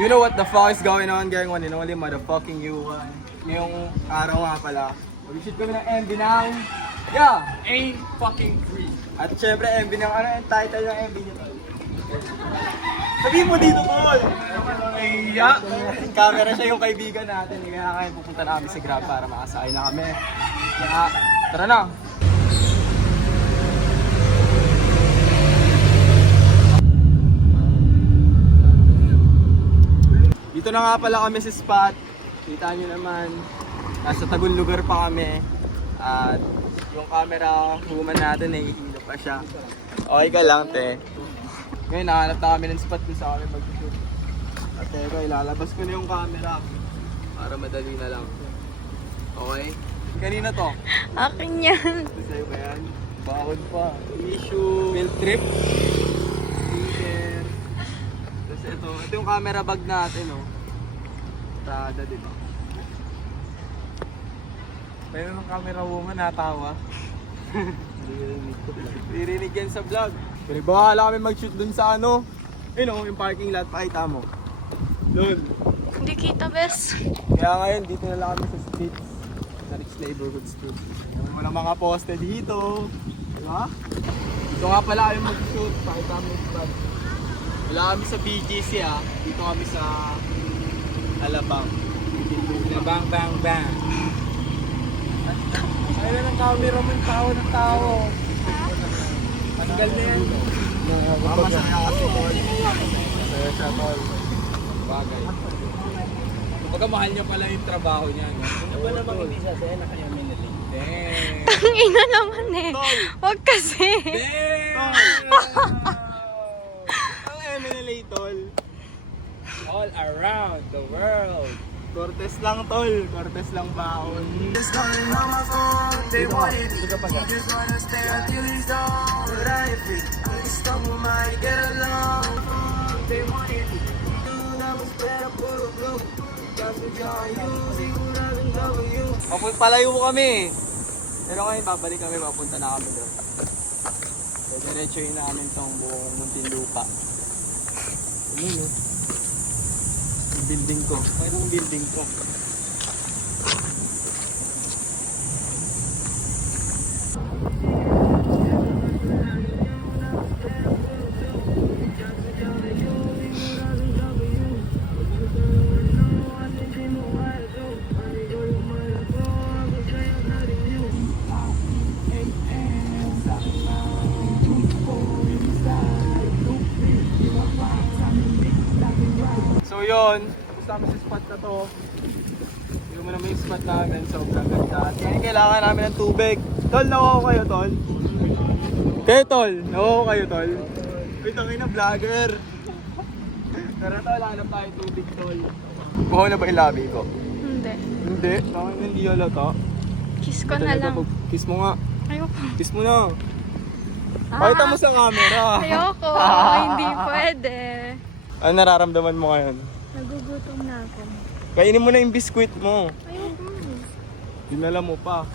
You know what the fuck is going on, gang? One and only motherfucking you. Ngayong araw nga pala, mag-shoot kami ng MV ng... Yeah! Ain't fucking free. At syempre, MV ng... Ano yung title ng MV nito? Sabihin mo dito, tol! Iya! Yung camera siya yung kaibigan natin. Kaya kaya pupunta na kami sa Grab para makasakay na kami. Kaya, tara na! Dito na nga pala kami sa spot. Kita nyo naman, nasa tagong lugar pa kami. At yung camera woman natin, nahihilo pa siya. Okay ka lang, te. Ngayon, nakahanap na kami ng spot kung saan kami mag-shoot. At teka, ilalabas ko na yung camera para madali na lang. Okay? Kanina to? Akin yan. Ito sa'yo ba yan? Bakod pa. Issue. Field trip. Sticker. Tapos ito yung camera bag natin, oh. Tada, di ba? Meron ng camera woman natawa. Ririnig yan sa vlog. Pero bahala kami mag-shoot dun sa ano. Yung parking lot, pakita mo. Doon. Hindi kita, bes. Kaya ngayon, dito na lang kami sa streets. Sa Rich Neighborhood Street. Walang mga poste dito. Diba? Dito nga pala kami mag-shoot. Pakita mo yung spot. Wala kami sa BGC ah. Dito kami sa Alabang. Bang bang bang. Ayun ng camera mo, tao ng tao. Tanggal na yan. Mama sa kasi tol. Masaya siya tol. Bagay. Kumbaga mahal niya pala yung trabaho niya. No? Ano ba namang hindi siya sa'yo na kaya may naling? Damn! Ang ina naman eh. Huwag kasi. Damn! Ang MNLA tol. All around the world. Cortes lang tol. Cortes lang baon. Just calling on my phone, they wanted it. Ito pa ka. Just wanna stay until he's gone. But I ain't fit. We stumble, might get along. They wanted it. Dude, I was better for the blue. That's what y'all use. Even I can love you. Palayo kami. Pero ngayon babalik kami, papunta na kami doon. So, diretsuhin namin tong buong Muntinlupa. Ano yun? Yung building ko. Ano yung building ko? So yun, tapos namin sa spot na to. Yung mo naman yung spot namin, sobrang ganda. At ngayon kailangan namin ng tubig. Tol, nakuha ko kayo, tol. Kayo, tol. Nakuha ko kayo, tol. Uy, tangin na vlogger. Pero tol, hanap tayo tubig, tol. Kuha na ba yung labi ko? Hindi. Hindi, tangin na hindi halata. Kiss ko na lang. Kiss mo nga. Ayoko. Kiss mo na. Pakita mo sa camera. Ayoko. Hindi pwede. Ano nararamdaman mo ngayon? Nagugutom na ako. Kainin mo na yung biskwit mo. Ayoko. Dinala mo pa.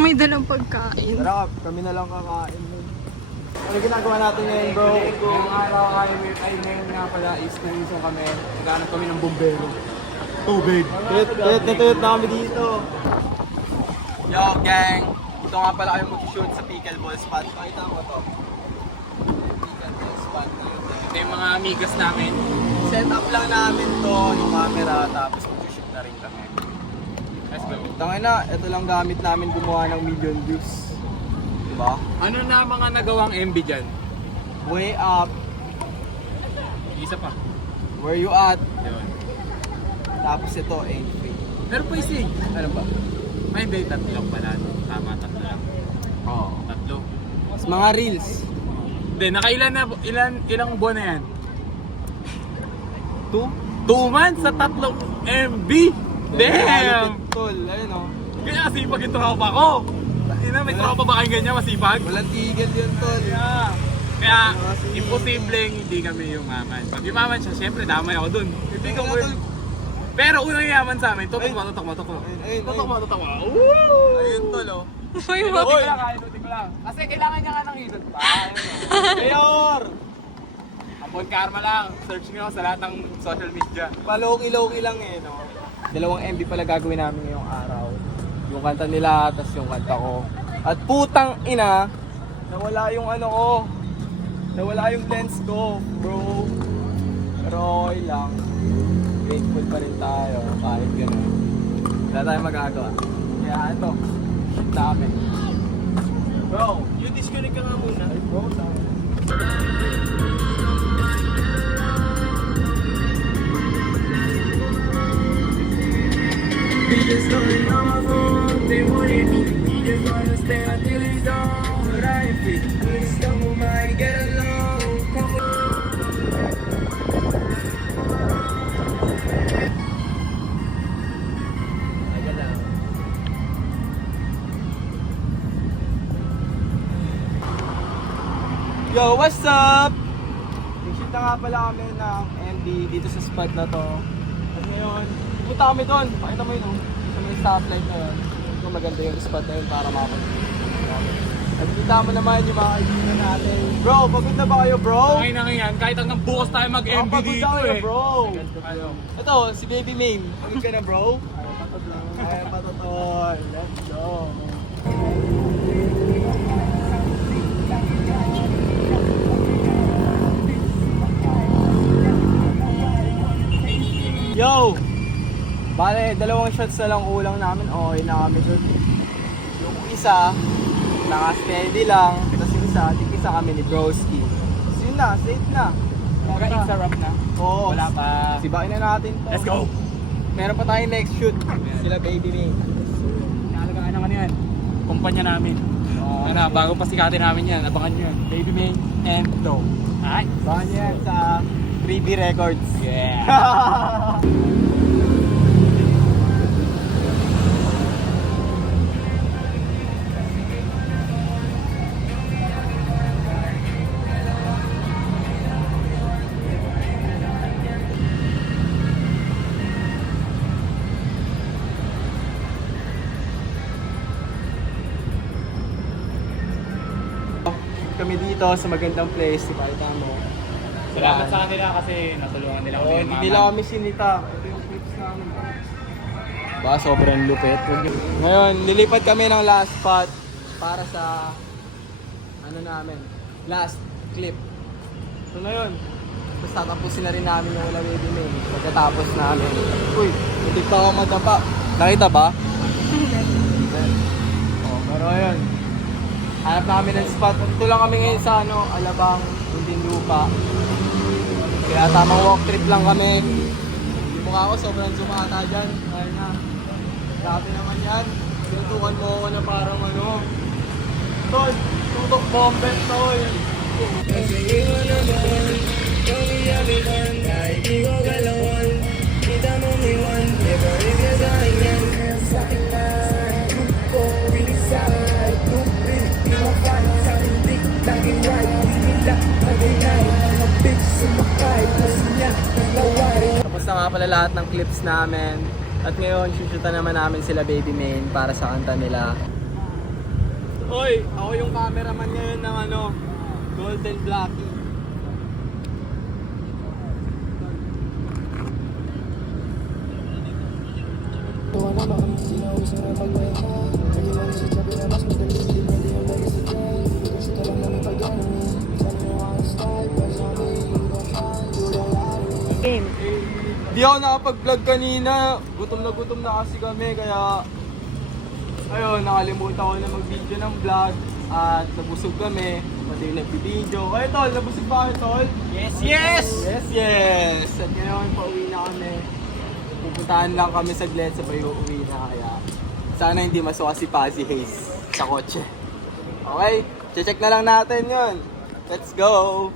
May dalang pagkain. Tara, kami na lang kakain. Ano ginagawa natin ngayon, bro? Ngayong araw ngayon nga pala is nanisong kami. Naghanap kami ng bumbero. Tubig. Tuyot na kami dito. Yo, gang. Ito nga pala kayo mag-shoot sa pickleball spot. Pakita mo to. Pickleball spot na yun. Ito yung mga amigas namin. Set up lang namin to, yung camera, tapos mag-shoot na rin kami. Let's go. Tangin na, ito lang gamit namin gumawa ng million views. Diba? Ano na mga nagawang MB dyan? Way up, Isa pa. where you at, Yun. tapos ito, ain't free. Pero pa isig. Ano ba? Ay, hindi. Tatlo lang pala. Tama, tatlo lang. Oo. Tatlo. Mga reels. Hindi, nakailan na, ilang buwan na yan? 2? 2 months sa tatlong MB! Damn! Tol, ayun o. Kaya masipag yung tropa ko! Ina, may tropa ba kayong ganyan masipag? Walang tigil yun, tol. Yeah. Kaya, imposibleng hindi kami yumaman. Pag yumaman siya, syempre damay ako dun. Hindi ko Tol. Pero unang yaman sa amin, tutok mo. Ayun. Tutok mo. Woo! Ayun, tol, oh. Uy, Hinutin ko lang. Kasi kailangan niya nga ng hilot pa. Mayor! Paul Karma lang. Search nyo sa lahat ng social media. Pa-low-key lang eh, no? 2 MB pala gagawin namin ngayong araw. Yung kanta nila, tas yung kanta ko. At putang ina, nawala yung ano ko. Nawala yung lens ko, bro. Pero okay lang. Grateful pa rin tayo, kahit gano'n. Wala tayong magagawa. Kaya ito, shoot namin. Bro, You disconnect ka nga muna. ay bro, tayo. He just calling on my phone, they wanted me. He just wanna stay until he's on. But I ain't fit. We just don't mind, get along. Come on. Taga lang. Yo, what's up? Nag-shoot na nga pala kami ng MD dito sa spot na to. At ngayon, pupunta kami doon. Pakita mo yun, oh. Sa may stoplight na yun. Ito maganda yung spot na yun para makapag-shoot. At kita mo naman yung mga kaibigan natin. Bro, pagod na ba kayo, bro? Okay na ngayon, kahit hanggang bukas tayo mag-MB Pagod dito na kayo, eh. bro. Ano? Ito, si Baby Main. Pagod ka na, bro? Ay, patod lang. Ay, patotol. Let's go. Yo! Bale, 2 shots na lang kulang namin. Okay na kami dun. Yung isa, naka-steady lang. Tapos yung isa kami ni Broski. Tapos yun na, safe na. Mag-interrupt na. Oo. Wala pa. Sibain na natin to. Let's go! Meron pa tayong next shoot. Sila Baby May. Nakalagaan naman yan. Kumpanya namin. Ano, bago pa sikatin namin yan, abangan nyo yan. Baby May and Flo. Alright? Bahan niyo yan sa 3B Records. Yeah! Kami dito sa magandang place, di ba? Ito mo. Salamat sa kanila kasi natulungan nila Oo, kami. hindi lang kami sinita. Ito yung clips namin. Ba, sobrang lupit. Ngayon, lilipat kami ng last spot para sa ano namin, last clip. So na yun. Tapos tatapusin na rin namin yung Wala Baby May. Pagkatapos namin. Uy, hindi pa ako madapa. Nakita ba? Oh, pero ayun. Hanap namin ng spot. Ito lang kami ngayon sa ano, Alabang, Muntinlupa. Kaya tamang walk trip lang kami. Yung mukha ko sobrang sumata dyan. Kaya na. Grabe naman yan. Tinutukan mo ako na parang ano. Tol, tutok bombet tol. Kasi ikaw naman, kami yabikan, kahit di ko galawan. Kita mo may one, never if you're dying yan. Kaya sa akin na, grupo, bilisay, grupi, di ma-fight, sa hindi, laging right, hindi lang, laging night, mga bitch, sumakay, kasi niya, naglaway. Tapos na nga pala lahat ng clips namin. At ngayon, shoota naman namin sila Baby Main para sa kanta nila. Oy, ako yung cameraman ngayon ng ano, Golden Blackie. Di ako nakapag-vlog kanina. Gutom na kasi kami kaya ayun, nakalimutan ko na mag-video ng vlog at nabusog kami. Pati yung nag-video. Kaya tol, nabusog ba kayo tol? Yes, yes! Yes! At ngayon, pauwi na kami. Pupuntahan lang kami saglit, sabay uuwi na kaya sana hindi masuka si Pazzy Hayes sa kotse. Okay, check na lang natin yun. Let's go!